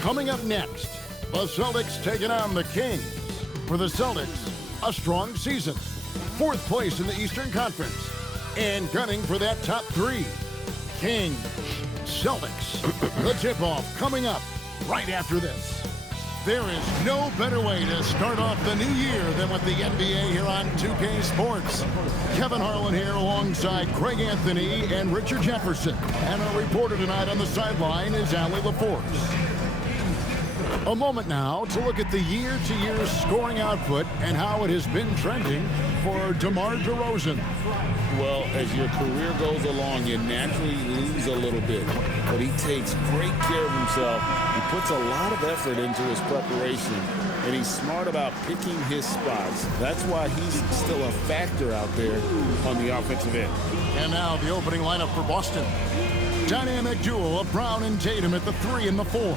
Coming up next, the Celtics taking on the Kings. For the Celtics, a strong season. 4th place in the Eastern Conference. And gunning for that top 3. Kings, Celtics. The tip-off coming up right after this. There is no better way to start off the new year than with the NBA here on 2K Sports. Kevin Harlan here alongside Craig Anthony and Richard Jefferson. And our reporter tonight on the sideline is Allie LaForce. A moment now to look at the year-to-year scoring output and how it has been trending for DeMar DeRozan. Well, as your career goes along, you naturally lose a little bit, but he takes great care of himself. He puts a lot of effort into his preparation, and he's smart about picking his spots. That's why he's still a factor out there on the offensive end. And now the opening lineup for Boston. Dynamic duo of Brown and Tatum at the 3 and the 4.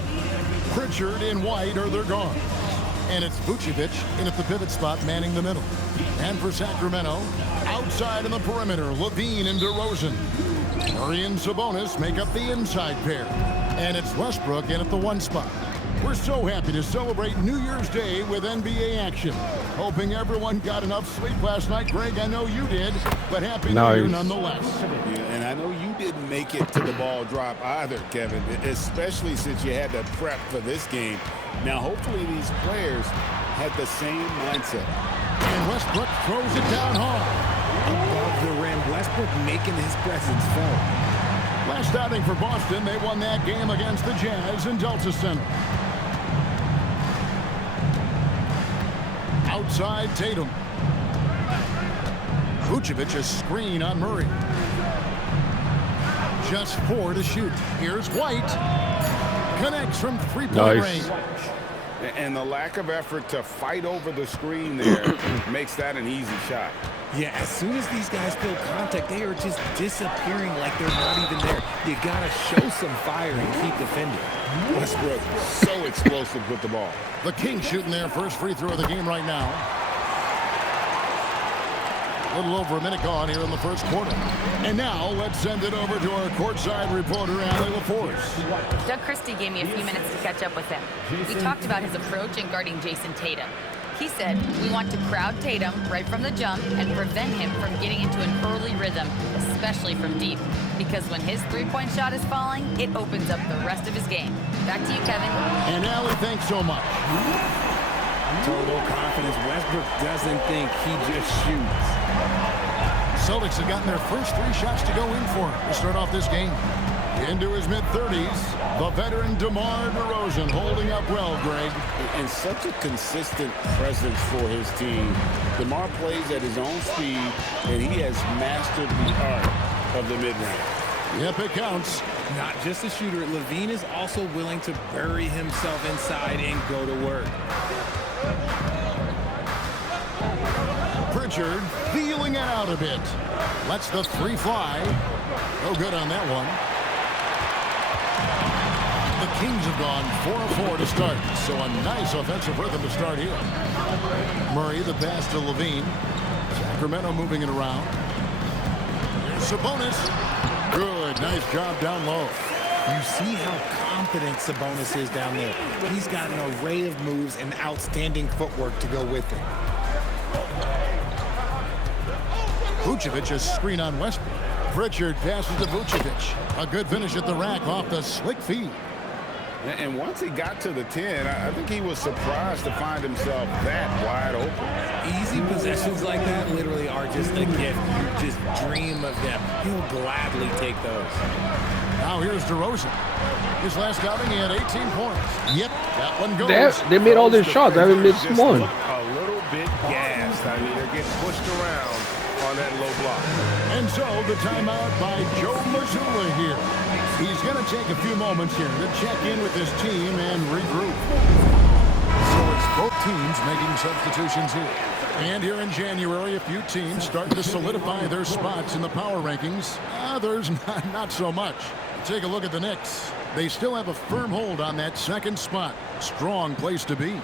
Pritchard and White are their guards. And it's Vucevic in at the pivot spot, manning the middle. And for Sacramento, outside in the perimeter, Levine and DeRozan. Murray and Sabonis make up the inside pair. And it's Westbrook in at the 1 spot. We're so happy to celebrate New Year's Day with NBA action. Hoping everyone got enough sleep last night. Greg, I know you did, but happy New Year nonetheless. Yeah, and I know you didn't make it to the ball drop either, Kevin, especially since you had to prep for this game. Now, hopefully these players had the same mindset. And Westbrook throws it down hard. Above the rim, Westbrook making his presence felt. Last outing for Boston, they won that game against the Jazz in Delta Center. Outside Tatum. Vucevic a screen on Murray. Just 4 to shoot. Here's White. Connects from 3-point range. And the lack of effort to fight over the screen there makes that an easy shot. Yeah, as soon as these guys feel contact, they are just disappearing like they're not even there. You got to show some fire and keep defending. Westbrook so explosive with the ball. The Kings shooting their first free throw of the game right now. A little over a minute gone here in the first quarter. And now let's send it over to our courtside reporter, Allie LaForce. Doug Christie gave me a few minutes to catch up with him. We talked about his approach in guarding Jason Tatum. He said, we want to crowd Tatum right from the jump and prevent him from getting into an early rhythm, especially from deep. Because when his three-point shot is falling, it opens up the rest of his game. Back to you, Kevin. And Allie, thanks so much. Total confidence. Westbrook doesn't think, he just shoots. Celtics have gotten their first 3 shots to go in for to start off this game. Into his mid-30s, the veteran DeMar DeRozan holding up well, Greg. And such a consistent presence for his team. DeMar plays at his own speed, and he has mastered the art of the mid-range. Yep, it counts. Not just a shooter, Levine is also willing to bury himself inside and go to work. Pritchard feeling it out a bit. Lets the 3 fly. No good on that one. The Kings have gone 4-4 to start, so a nice offensive rhythm to start here. Murray, the pass to Levine. Sacramento moving it around. Here's Sabonis. Good, nice job down low. You see how confident Sabonis is down there. He's got an array of moves and outstanding footwork to go with it. Vucevic a screen on Westbrook. Pritchard passes to Vucevic. A good finish at the rack off the slick feed. And once he got to the 10, I think he was surprised to find himself that wide open. Easy possessions like that literally are just a gift. You just dream of them. He'll gladly take those. Now here's DeRozan. His last outing, he had 18 points. Yep, that one goes. They made all their shots. I haven't missed one. A little bit gassed. I mean, they're getting pushed around on that low block. And so the timeout by Joe Mazzulla here. He's going to take a few moments here to check in with his team and regroup. So it's Both teams making substitutions here. And here in January, a few teams starting to solidify their spots in the power rankings. Others, not so much. Take a look at the Knicks. They still have a firm hold on that second spot. Strong place to be.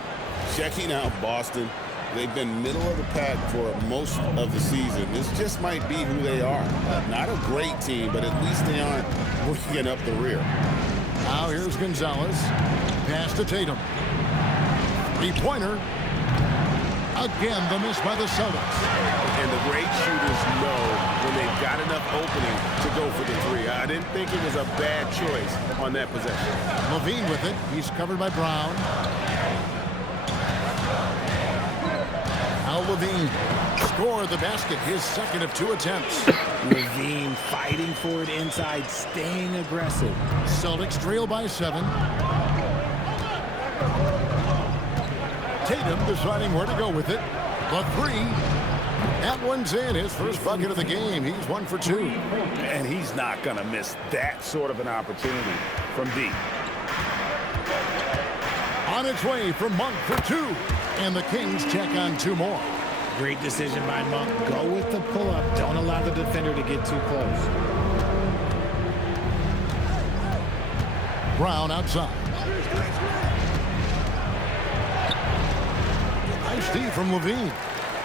Checking out Boston. They've been middle of the pack for most of the season. This just might be who they are. Not a great team, but at least they aren't working up the rear. Now here's Gonzalez. Pass to Tatum. Three-pointer. Again, the miss by the Celtics. And the great shooters know when they've got enough opening to go for the three. I didn't think it was a bad choice on that possession. Levine with it. He's covered by Brown. Now Levine scored the basket, his second of 2 attempts. Levine fighting for it inside, staying aggressive. Celtics trail by 7. Tatum deciding where to go with it. The 3. That one's in. His first bucket of the game. He's 1 for 2. And he's not going to miss that sort of an opportunity from deep. On its way from Monk for 2. And the Kings check on 2 more. Great decision by Monk. Go with the pull-up. Don't allow the defender to get too close. Brown outside. Nice D from Levine.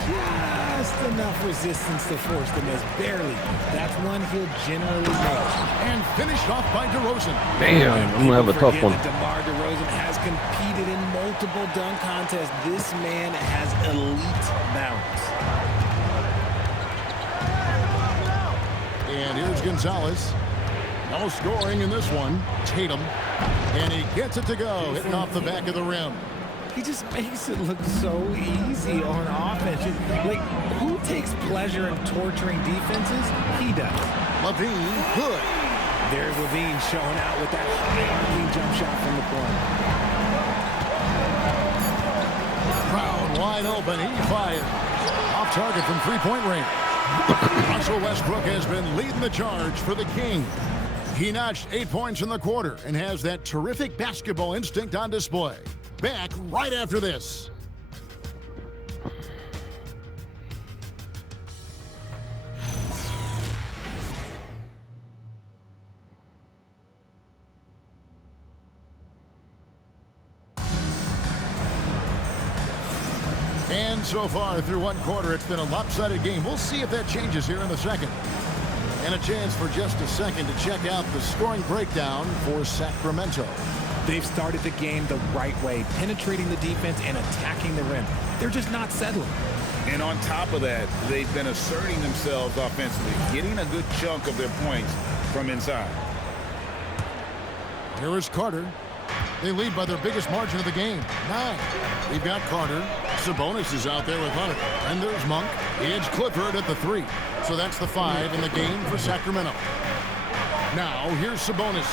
Just enough resistance to force the miss. Barely. That's one he'll generally make. And finished off by DeRozan. Damn, I'm gonna have a tough one. DeMar DeRozan has competed in multiple dunk contests. This man has elite balance. And here's Gonzalez. No scoring in this one. Tatum. And he gets it to go, hitting off the back of the rim. He just makes it look so easy on offense. Like, who takes pleasure in torturing defenses? He does. Levine, good. There's Levine showing out with that high-arcing jump shot from the corner. Brown wide open. He fires. Off target from three-point range. Russell Westbrook has been leading the charge for the King. He notched 8 points in the quarter and has that terrific basketball instinct on display. Back right after this. And so far through one quarter, it's been a lopsided game. We'll see if that changes here in the second. And a chance for just a second to check out the scoring breakdown for Sacramento. They've started the game the right way, penetrating the defense and attacking the rim. They're just not settling. And on top of that, they've been asserting themselves offensively, getting a good chunk of their points from inside. Here is Carter. They lead by their biggest margin of the game, 9. They've got Carter. Sabonis is out there with Hunter. And there's Monk. It's Clifford at the 3. So that's the 5 in the game for Sacramento. Now, here's Sabonis.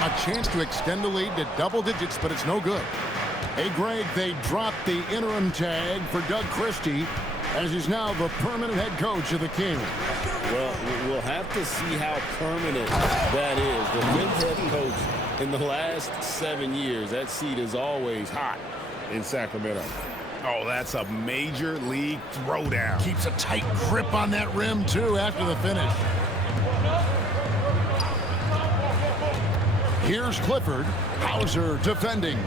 A chance to extend the lead to double digits, but it's no good. Hey, Greg, they dropped the interim tag for Doug Christie, as he's now the permanent head coach of the Kings. Well, we'll have to see how permanent that is. The fifth head coach in the last 7 years. That seat is always hot in Sacramento. Oh, that's a major league throwdown. Keeps a tight grip on that rim, too, after the finish. Here's Clifford. Hauser defending.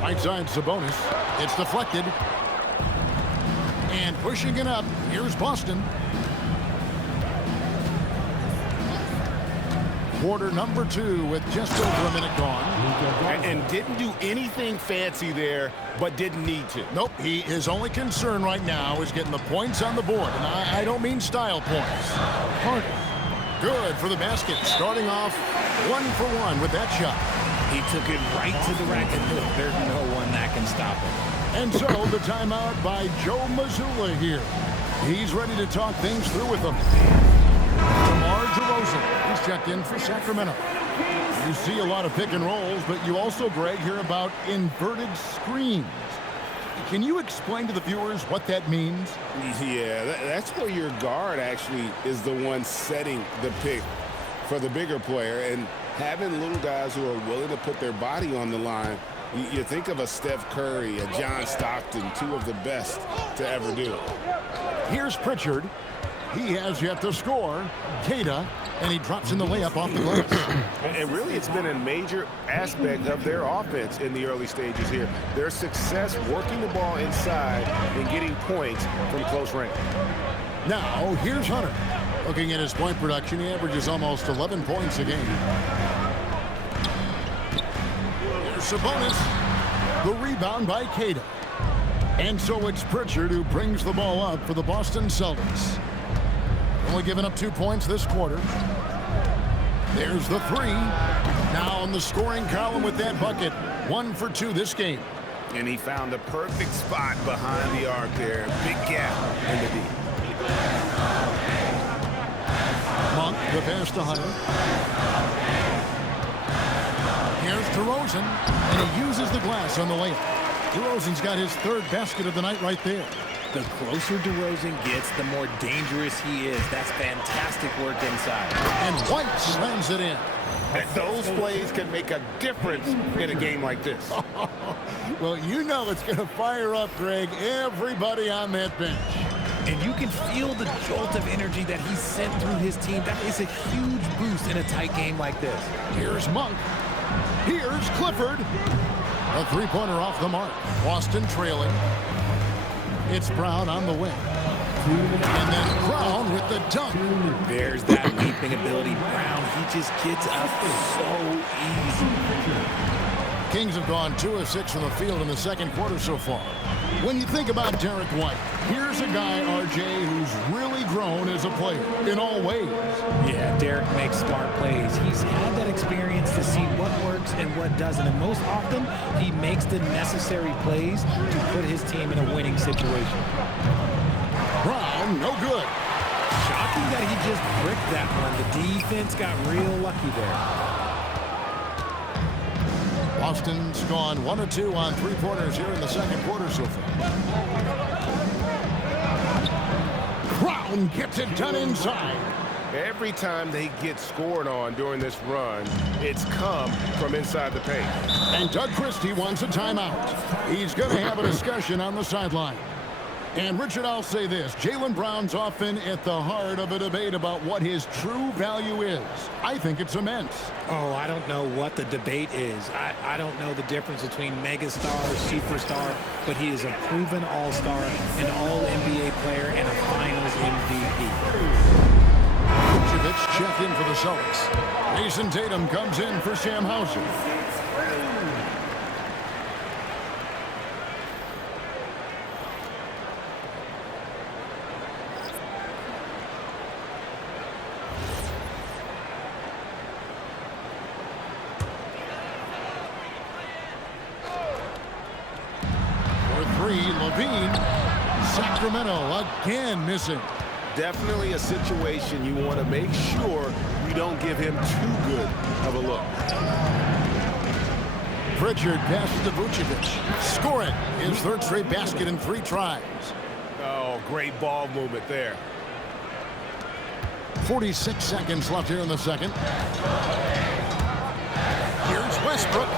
Right side Sabonis. It's deflected. And pushing it up. Here's Boston. Quarter number 2 with just over a minute gone. And didn't do anything fancy there, but didn't need to. Nope, his only concern right now is getting the points on the board. And I don't mean style points. Carter. Good for the basket, starting off 1 for 1 with that shot. He took it right to the rack and hook. There's no one that can stop him. And so the timeout by Joe Mazzulla here. He's ready to talk things through with them. DeMar DeRozan, he's checked in for Sacramento. You see a lot of pick and rolls, but you also, Greg, hear about inverted screens. Can you explain to the viewers what that means? Yeah, that's where your guard actually is the one setting the pick for the bigger player, and Having little guys who are willing to put their body on the line, you think of a Steph Curry, a John Stockton, two of the best to ever do it. Here's Pritchard. He has yet to score. Queta, and he drops in the layup off the glass. And really, it's been a major aspect of their offense in the early stages here. Their success working the ball inside and getting points from close range. Now, here's Hunter. Looking at his point production, he averages almost 11 points a game. Here's Sabonis. The rebound by Queta. And so it's Pritchard who brings the ball up for the Boston Celtics. Only giving up 2 points this quarter. There's the three. Now in the scoring column with that bucket. 1 for 2 this game. And he found the perfect spot behind the arc there. Big gap in the deep. Monk, the pass to Hunter. Here's DeRozan, and he uses the glass on the layup. DeRozan's got his 3rd basket of the night right there. The closer DeRozan gets, the more dangerous he is. That's fantastic work inside. And White slams it in. Those plays can make a difference in a game like this. Well, you know it's going to fire up, Greg, everybody on that bench. And you can feel the jolt of energy that he sent through his team. That is a huge boost in a tight game like this. Here's Monk. Here's Clifford. A three-pointer off the mark. Boston trailing. It's Brown on the wing. And then Brown with the dunk. There's that leaping ability. Brown, he just gets up so easy. Kings have gone 2 of 6 from the field in the second quarter so far. When you think about Derek White, here's a guy, RJ, who's really grown as a player in all ways. Yeah, Derek makes smart plays. He's had that experience to see what works and what doesn't. And most often, he makes the necessary plays to put his team in a winning situation. Brown, no good. Shocking that he just bricked that one. The defense got real lucky there. Boston's gone 1 of 2 on three-pointers here in the second quarter so far. Brown gets it done inside. Every time they get scored on during this run, it's come from inside the paint. And Doug Christie wants a timeout. He's going to have a discussion on the sideline. And, Richard, I'll say this. Jaylen Brown's often at the heart of a debate about what his true value is. I think it's immense. Oh, I don't know what the debate is. I don't know the difference between megastar, superstar, but he is a proven all-star, an all-NBA player, and a finals MVP. Vucevic check in for the Celtics. Jason Tatum comes in for Sam Hauser. Sacramento again missing. Definitely a situation you want to make sure you don't give him too good of a look. Pritchard passes to Vucevic. Score it. His 3rd straight basket in 3 tries. Oh, great ball movement there. 46 seconds left here in the second. Here's Westbrook.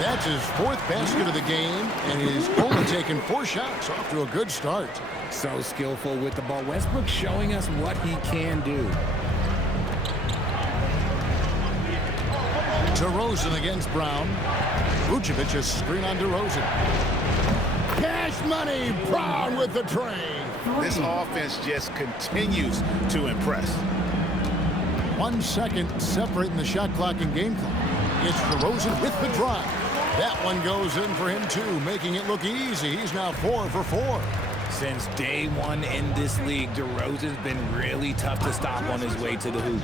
That's his 4th basket of the game, and he's only taken 4 shots. Off to a good start. So skillful with the ball. Westbrook showing us what he can do. DeRozan against Brown. Vucevic is screen on DeRozan. Cash money. Brown with the tray. This offense just continues to impress. 1 second separating the shot clock and game clock. It's DeRozan with the drive. That one goes in for him, too, making it look easy. He's now 4 for 4. Since day one in this league, DeRozan's been really tough to stop on his way to the hoop.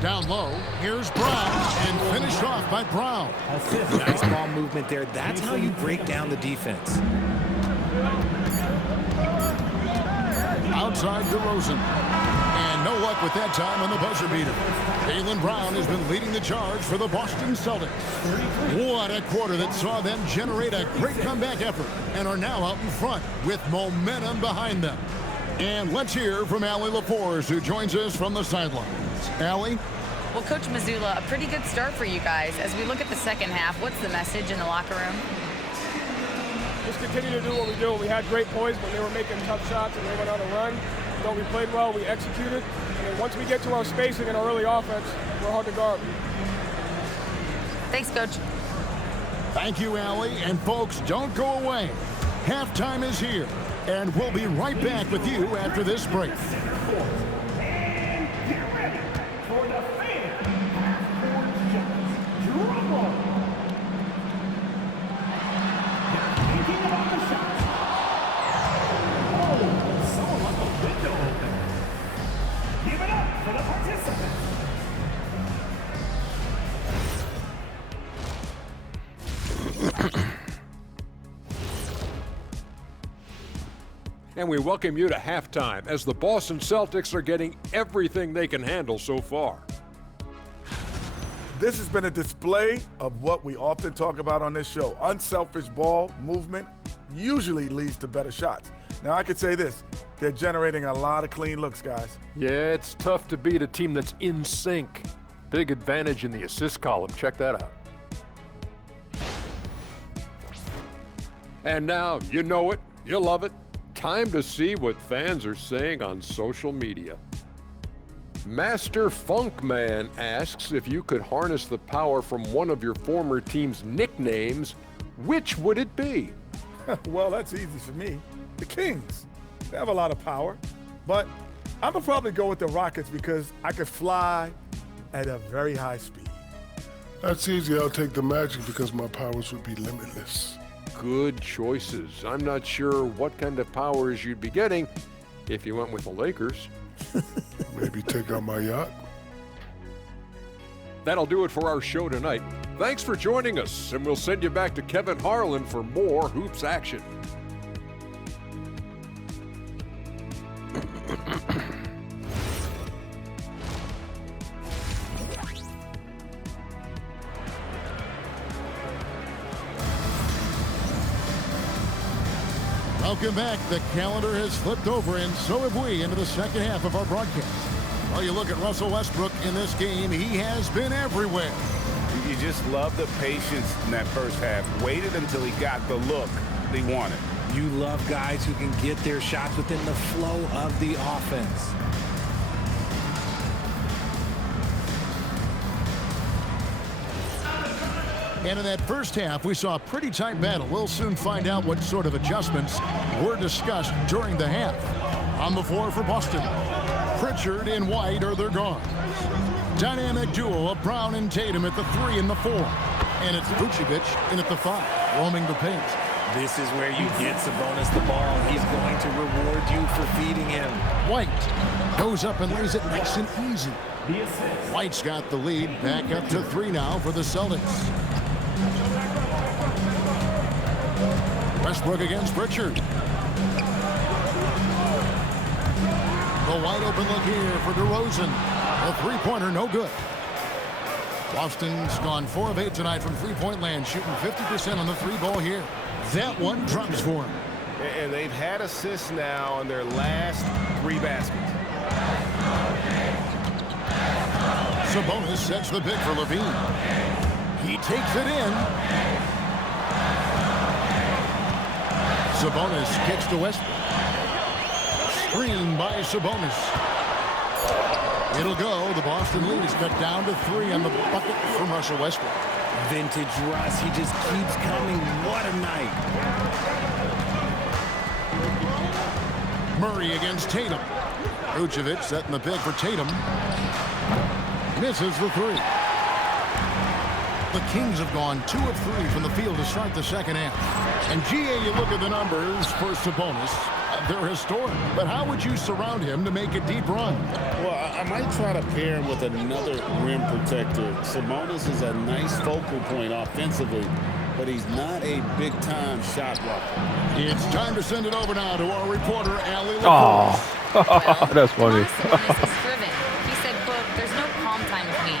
Down low, here's Brown, and finished off by Brown. Nice ball movement there. That's how you break down the defense. Outside DeRozan. And no luck with that time on the buzzer beater. Jaylen Brown has been leading the charge for the Boston Celtics. What a quarter that saw them generate a great comeback effort and are now out in front with momentum behind them. And let's hear from Allie LaForce, who joins us from the sidelines. Allie? Well, Coach Mazzulla, a pretty good start for you guys. As we look at the second half, what's the message in the locker room? Just continue to do what we do. We had great points when they were making tough shots and they went on a run. We played well, we executed. And then once we get to our spacing and our early offense, we're hard to guard. Thanks, Coach. Thank you, Allie. And folks, don't go away. Halftime is here, and we'll be right back with you after this break. And get ready for the fan half-court shots. Drum roll. Now thinking about the shots. Oh, someone left the window open. Give it up for the participants. And we welcome you to halftime as the Boston Celtics are getting everything they can handle so far. This has been a display of what we often talk about on this show. Unselfish ball movement usually leads to better shots. Now, I could say this. They're generating a lot of clean looks, guys. Yeah, it's tough to beat a team that's in sync. Big advantage in the assist column. Check that out. And now, you know it, you love it. Time to see what fans are saying on social media. Master Funkman asks if you could harness the power from one of your former team's nicknames, which would it be? Well, that's easy for me. The Kings. They have a lot of power. But I'm going to probably go with the Rockets because I could fly at a very high speed. That's easy. I'll take the Magic because my powers would be limitless. Good choices. I'm not sure what kind of powers you'd be getting if you went with the Lakers. Maybe take out my yacht. That'll do it for our show tonight. Thanks for joining us, and we'll send you back to Kevin Harlan for more Hoops action. Welcome back. The calendar has flipped over, and so have we, into the second half of our broadcast. Well, you look at Russell Westbrook in this game. He has been everywhere. You just love the patience in that first half. Waited until he got the look they wanted. You love guys who can get their shots within the flow of the offense. And in that first half, we saw a pretty tight battle. We'll soon find out what sort of adjustments were discussed during the half. On the floor for Boston, Pritchard and White are their guards. Dynamic duo of Brown and Tatum at the 3 and the 4. And it's Vucevic in at the 5, roaming the paint. This is where you get Sabonis the ball. He's going to reward you for feeding him. White goes up and lays it nice and easy. White's got the lead, back up to 3 now for the Celtics. Westbrook against Pritchard. The wide open look here for DeRozan. A three-pointer, no good. Boston's gone 4 of 8 tonight from three-point land, shooting 50% on the 3-ball here. That one drops for him. And they've had assists now on their last 3 baskets. Sabonis sets the pick for Levine. He takes it in. Sabonis kicks to Westbrook. Screen by Sabonis. It'll go. The Boston lead is cut down to 3 on the bucket from Russell Westbrook. Vintage Russ, he just keeps coming. What a night. Murray against Tatum. Vucevic setting the pick for Tatum. Misses the 3. The Kings have gone 2 of 3 from the field to start the second half. And GA, you look at the numbers for Sabonis. They're historic. But how would you surround him to make a deep run? Well, I might try to pair him with another rim protector. Sabonis is a nice focal point offensively, but he's not a big-time shot blocker. It's time to send it over now to our reporter, Allie. Oh, that's funny. Sabonis is driven. He said, quote, "There's no calm time with me.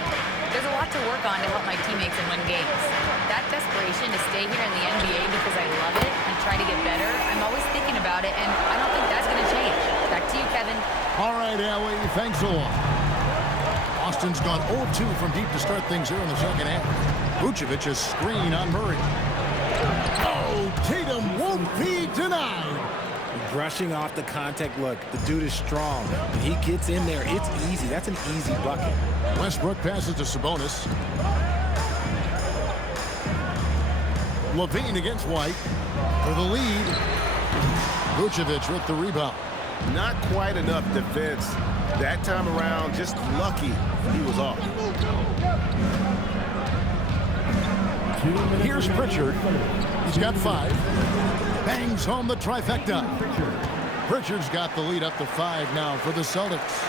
There's a lot to work on to help my teammates and win games. That desperation to stay here in the NBA because I love it and try to get better, I'm always thinking about it, and I don't think that's going to change." Back to you, Kevin. All right, Allie, thanks a lot. Boston's gone 0-2 from deep to start things here in the second half. Vucevic's screen on Murray. Oh, Tatum won't be denied. Brushing off the contact look. The dude is strong. When he gets in there, it's easy. That's an easy bucket. Westbrook passes to Sabonis. Levine against White for the lead. Vucevic with the rebound. Not quite enough defense that time around. Just lucky he was off. Here's Pritchard. He's got 5. Bangs home the trifecta. Pritchard's got the lead up to 5 now for the Celtics.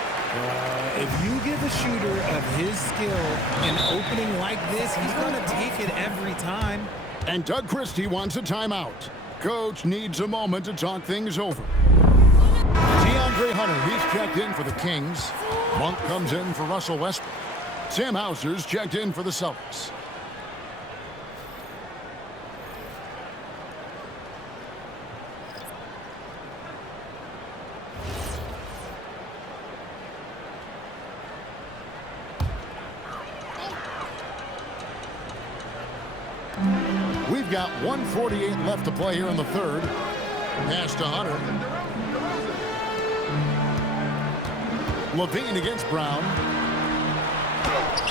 If you give a shooter of his skill an opening like this, he's going to take it every time. And Doug Christie wants a timeout. Coach needs a moment to talk things over. DeAndre Hunter, he's checked in for the Kings. Monk comes in for Russell Westbrook. Sam Hauser's checked in for the Celtics. We've got 1:48 left to play here in the third. Pass to Hunter. Levine against Brown.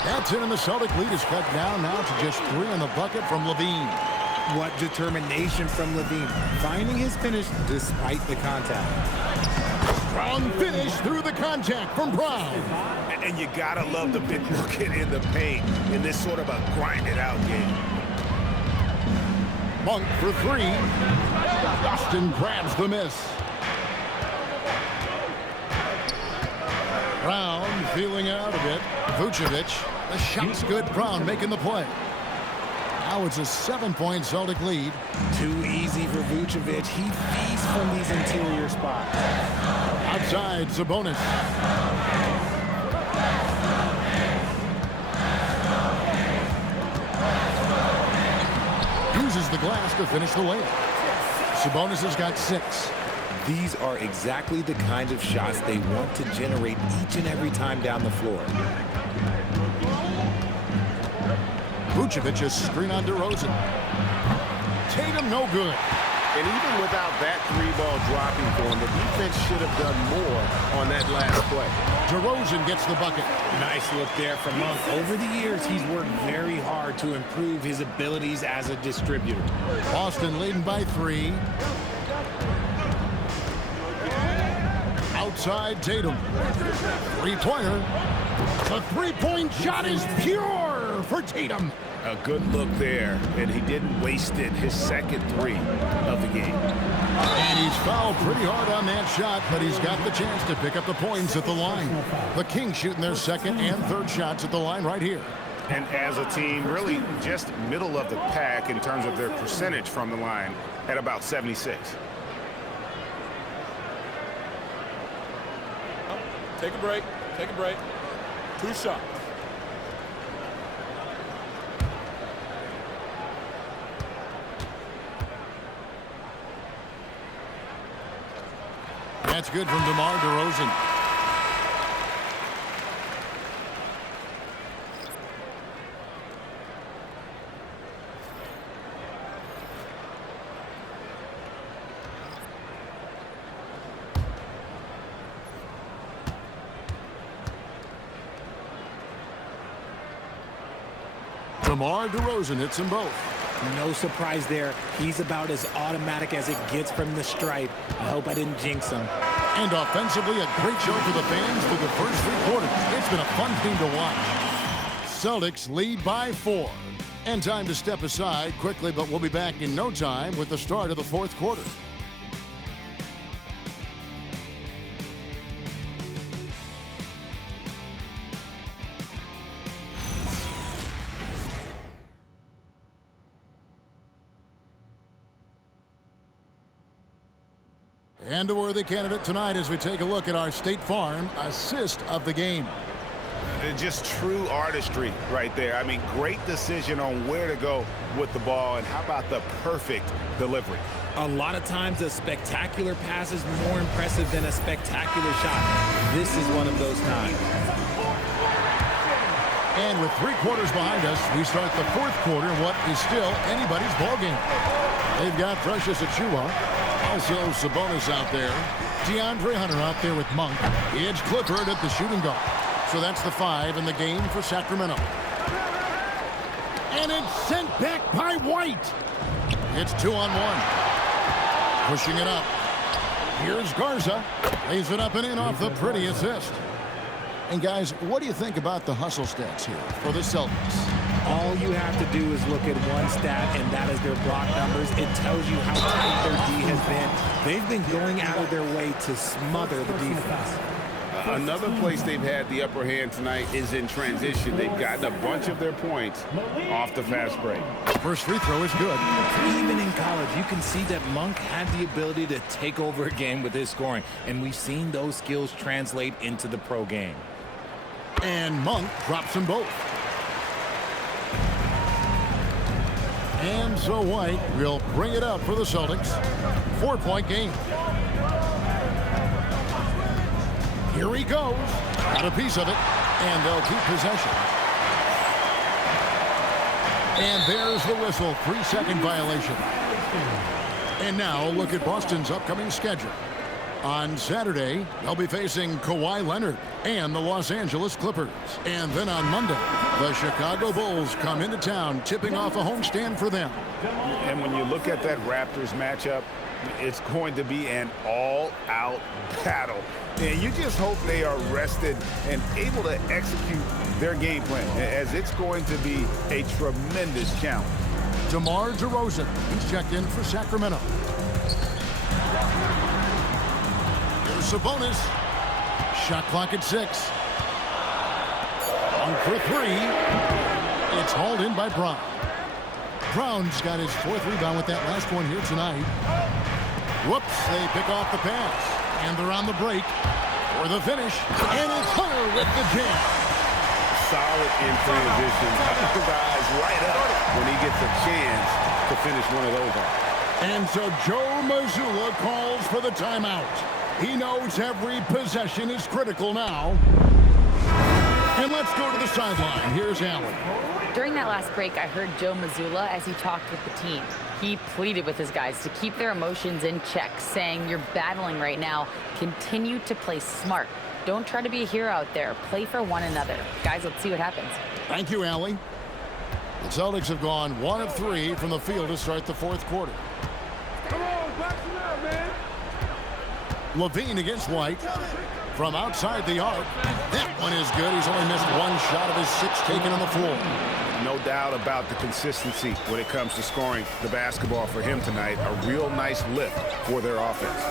That's it, and the Celtic lead is cut down now to just 3 on the bucket from Levine. What determination from Levine, finding his finish despite the contact. Strong finish through the contact from Brown. And you gotta love the big bucket in the paint in this sort of a grinded-out game. Monk for 3. Boston grabs the miss. Brown feeling out of it. Vucevic. The shot's good. Brown making the play. Now it's a 7-point Celtic lead. Too easy for Vucevic. He feasts from these interior spots. Outside, Sabonis. Uses the glass to finish the layup. Sabonis has got 6. These are exactly the kind of shots they want to generate each and every time down the floor. Vucevic's screen on DeRozan. Tatum no good. And even without that 3-ball dropping for him, the defense should have done more on that last play. DeRozan gets the bucket. Nice look there from Monk. Over the years, he's worked very hard to improve his abilities as a distributor. Boston leading by 3. Outside Tatum. 3-pointer. The 3-point shot is pure for Tatum. A good look there, and he didn't waste it. His second 3 of the game. And he's fouled pretty hard on that shot, but he's got the chance to pick up the points at the line. The Kings shooting their second and third shots at the line right here. And as a team, really just middle of the pack in terms of their percentage from the line at about 76. Take a break. Take a break. 2 shots. That's good from DeMar DeRozan. DeMar DeRozan hits them both. No surprise there. He's about as automatic as it gets from the stripe. I hope I didn't jinx him. And offensively, a great show for the fans through the first 3 quarters. It's been a fun team to watch. Celtics lead by 4. And time to step aside quickly, but we'll be back in no time with the start of the 4th quarter. And a worthy candidate tonight as we take a look at our State Farm assist of the game. Just true artistry right there. I mean, great decision on where to go with the ball, and how about the perfect delivery? A lot of times a spectacular pass is more impressive than a spectacular shot. This is one of those times. And with 3 quarters behind us, we start the 4th quarter, what is still anybody's ballgame. They've got Precious Achiuwa, also Sabonis out there. DeAndre Hunter out there with Monk. It's Clifford at the shooting guard. So that's the 5 in the game for Sacramento. And it's sent back by White. It's 2-on-1. Pushing it up. Here's Garza. Lays it up and in off the pretty assist. And guys, what do you think about the hustle stats here for the Celtics? All you have to do is look at one stat, and that is their block numbers. It tells you how tight their D has been. They've been going out of their way to smother the defense. Another place they've had the upper hand tonight is in transition. They've gotten a bunch of their points off the fast break. First free throw is good. Even in college, you can see that Monk had the ability to take over a game with his scoring, and we've seen those skills translate into the pro game. And Monk drops them both. And so White will bring it up for the Celtics. 4-point game. Here he goes. Got a piece of it. And they'll keep possession. And there's the whistle. 3-second violation. And now look at Boston's upcoming schedule. On Saturday, they'll be facing Kawhi Leonard and the Los Angeles Clippers. And then on Monday, the Chicago Bulls come into town, tipping off a homestand for them. And when you look at that Raptors matchup, it's going to be an all-out battle. And you just hope they are rested and able to execute their game plan, as it's going to be a tremendous challenge. DeMar DeRozan, he's checked in for Sacramento. Here's Sabonis. Shot clock at 6. On for 3. It's hauled in by Brown. Brown's got his 4th rebound with that last one here tonight. Whoops, they pick off the pass. And they're on the break for the finish. And it's Hunter with the jam. Solid in transition. His eyes light up when he gets a chance to finish one of those off. And so Joe Mazzulla calls for the timeout. He knows every possession is critical now. And let's go to the sideline. Here's Allen. During that last break, I heard Joe Mazzulla as he talked with the team. He pleaded with his guys to keep their emotions in check, saying, "You're battling right now. Continue to play smart. Don't try to be a hero out there. Play for one another." Guys, let's see what happens. Thank you, Allie. The Celtics have gone 1 of 3 from the field to start the 4th quarter. Come on, box him out, man. Levine against White. From outside the arc. That one is good. He's only missed 1 shot of his 6 taken on the floor. No doubt about the consistency when it comes to scoring the basketball for him tonight. A real nice lift for their offense.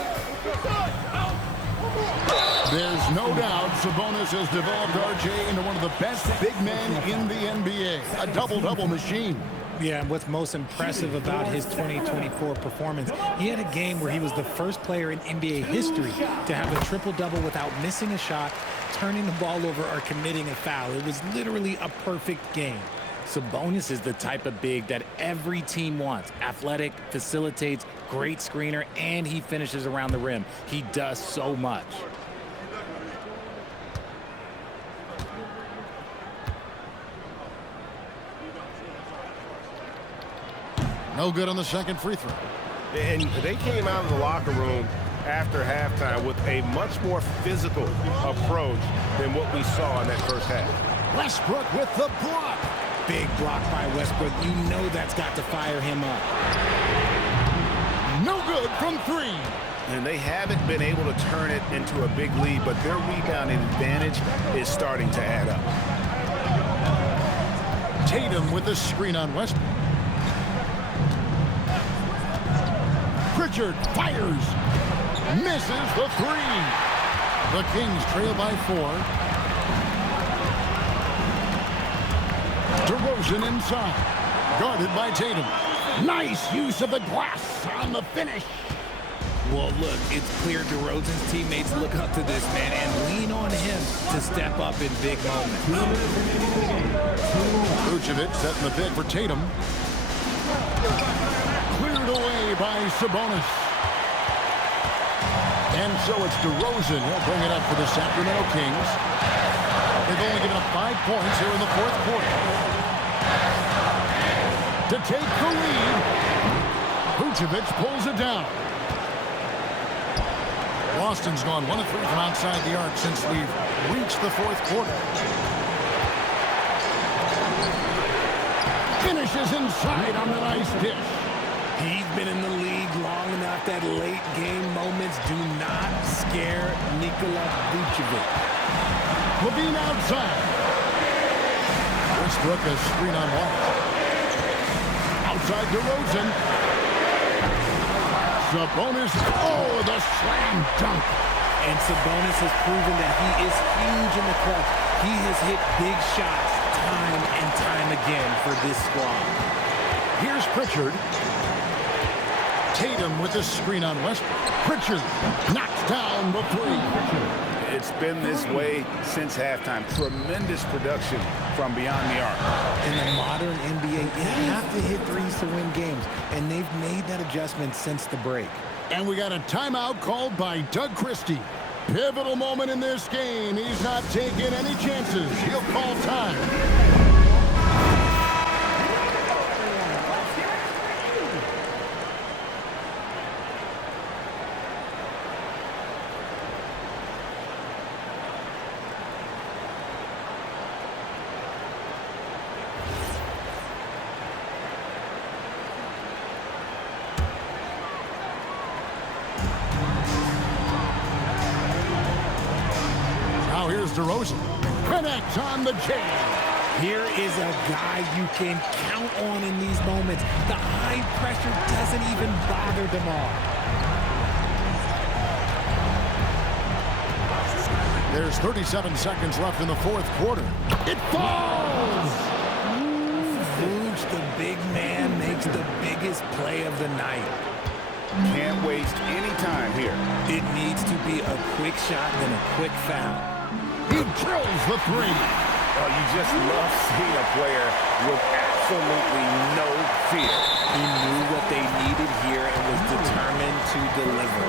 There's no doubt Sabonis has developed RJ into one of the best big men in the NBA. A double-double machine. Yeah, and what's most impressive about his 2024 performance, he had a game where he was the first player in NBA history to have a triple-double without missing a shot, turning the ball over, or committing a foul. It was literally a perfect game. Sabonis is the type of big that every team wants. Athletic, facilitates, great screener, and he finishes around the rim. He does so much. No good on the second free throw. And they came out of the locker room after halftime with a much more physical approach than what we saw in that first half. Westbrook with the block. Big block by Westbrook. You know that's got to fire him up. No good from 3. And they haven't been able to turn it into a big lead, but their rebounding advantage is starting to add up. Tatum with the screen on Westbrook. Pritchard fires. Misses the 3. The Kings trail by 4. DeRozan inside. Guarded by Tatum. Nice use of the glass on the finish. Well, look, it's clear DeRozan's teammates look up to this man and lean on him to step up in big moments. Vucevic setting the pick for Tatum. Cleared away by Sabonis. And so it's DeRozan. He'll bring it up for the Sacramento Kings. They've only given up 5 points here in the fourth quarter. To take the lead, Vucevic pulls it down. Boston's gone 1 of 3 from outside the arc since we've reached the fourth quarter. Finishes inside on the nice dish. He's been in the league long enough that late game moments do not scare Nikola Vucevic. Levine outside. Westbrook a screen on Wall. Outside DeRozan. Sabonis. Oh, the slam dunk. And Sabonis has proven that he is huge in the clutch. He has hit big shots time and time again for this squad. Here's Pritchard. Tatum with the screen on Westbrook. Pritchard knocks down the three. It's been this way since halftime. Tremendous production from beyond the arc. In the modern NBA, you have to hit threes to win games, and they've made that adjustment since the break. And we got a timeout called by Doug Christie. Pivotal moment in this game. He's not taking any chances. He'll call time. Here's DeRozan. Connects on the J. Here is a guy you can count on in these moments. The high pressure doesn't even bother DeMar. There's 37 seconds left in the fourth quarter. It falls! Vooch, the big man, makes the biggest play of the night. Can't waste any time here. It needs to be a quick shot and a quick foul. He drills the three. Oh, you just love seeing a player with absolutely no fear. He knew what they needed here and was determined to deliver.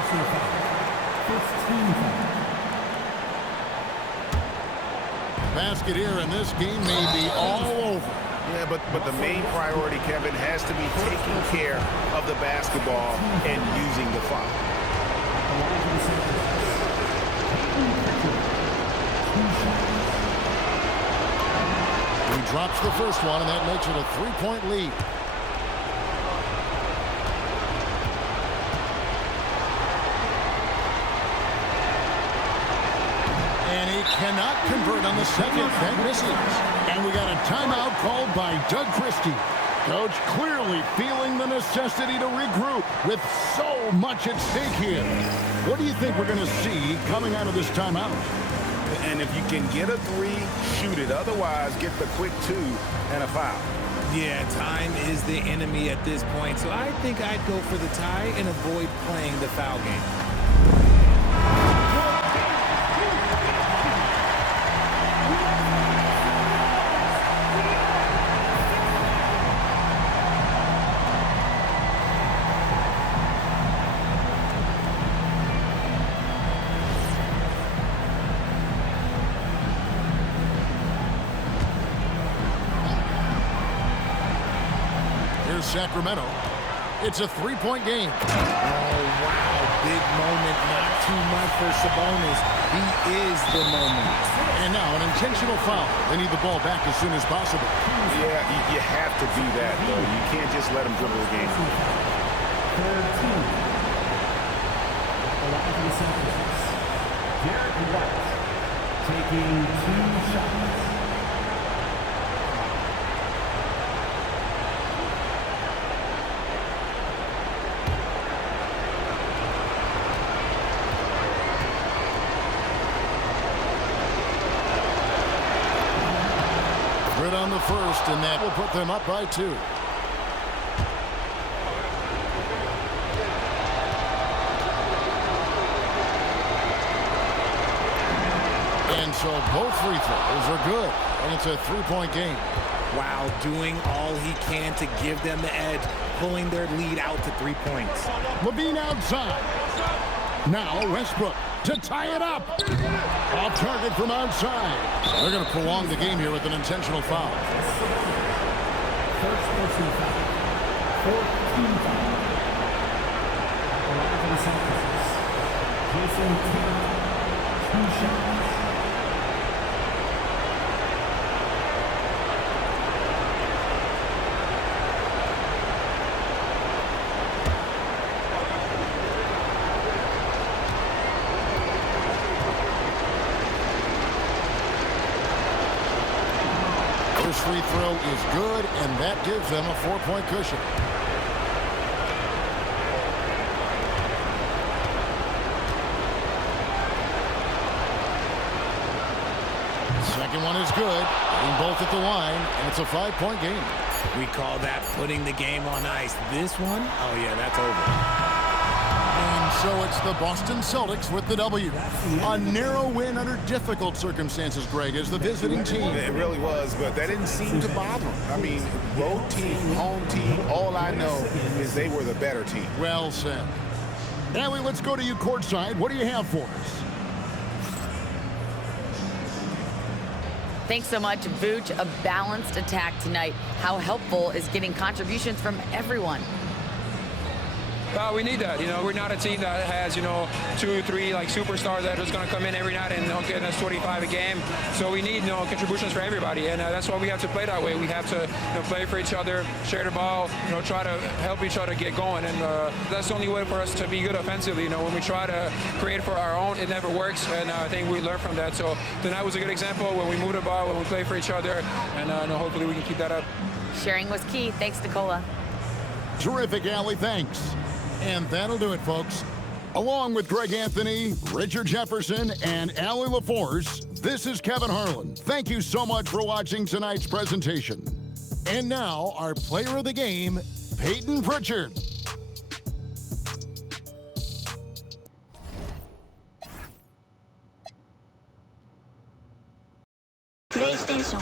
Basket here, and this game may be all over. Yeah, but the main priority, Kevin, has to be taking care of the basketball and using the foul. He drops the first one, and that makes it a 3-point lead. And he cannot convert on the second. That misses. And we got a timeout called by Doug Christie. Coach clearly feeling the necessity to regroup with so much at stake here. What do you think we're going to see coming out of this timeout? And if you can get a three, shoot it. Otherwise, get the quick two and a foul. Yeah, time is the enemy at this point. So I think I'd go for the tie and avoid playing the foul game. Sacramento. It's a 3-point game. Oh, wow. Big moment. Not too much for Sabonis. He is the moment. And now an intentional foul. They need the ball back as soon as possible. Yeah, you have to do that, though. You can't just let them dribble the game. Third team. Along for the Celtics. Derek White taking 2 shots. On the first, and that will put them up by 2. And so both free throws are good, and it's a 3-point game. Wow, doing all he can to give them the edge, pulling their lead out to 3 points. Levine outside. Now Westbrook to tie it up. Off target from outside. They're going to prolong the game here with an intentional foul. First personal foul. 14 foul. Arriving Celtics. Jason Tatum, 2 shots. First free throw is good, and that gives them a 4-point cushion. Second one is good. Getting both at the line, and it's a 5-point game. We call that putting the game on ice. This one, oh yeah, that's over. And so it's the Boston Celtics with the W. A narrow win under difficult circumstances, Greg, as the visiting team. It really was, but that didn't seem to bother them. I mean, road team, home team, all I know is they were the better team. Well said. Allie, let's go to you courtside. What do you have for us? Thanks so much, Vooch. A balanced attack tonight. How helpful is getting contributions from everyone? We need that. We're not a team that has, 2 or 3 like superstars that are just going to come in every night and get us 25 a game. So we need, contributions for everybody, and that's why we have to play that way. We have to play for each other, share the ball, try to help each other get going, and that's the only way for us to be good offensively. When we try to create for our own, it never works, and I think we learned from that. So tonight was a good example when we move the ball, when we play for each other, and hopefully we can keep that up. Sharing was key. Thanks, Nicola. Terrific, Allie. Thanks. And that'll do it, folks. Along with Greg Anthony, Richard Jefferson, and Allie LaForce, this is Kevin Harlan. Thank you so much for watching tonight's presentation. And now, our player of the game, Peyton Pritchard. PlayStation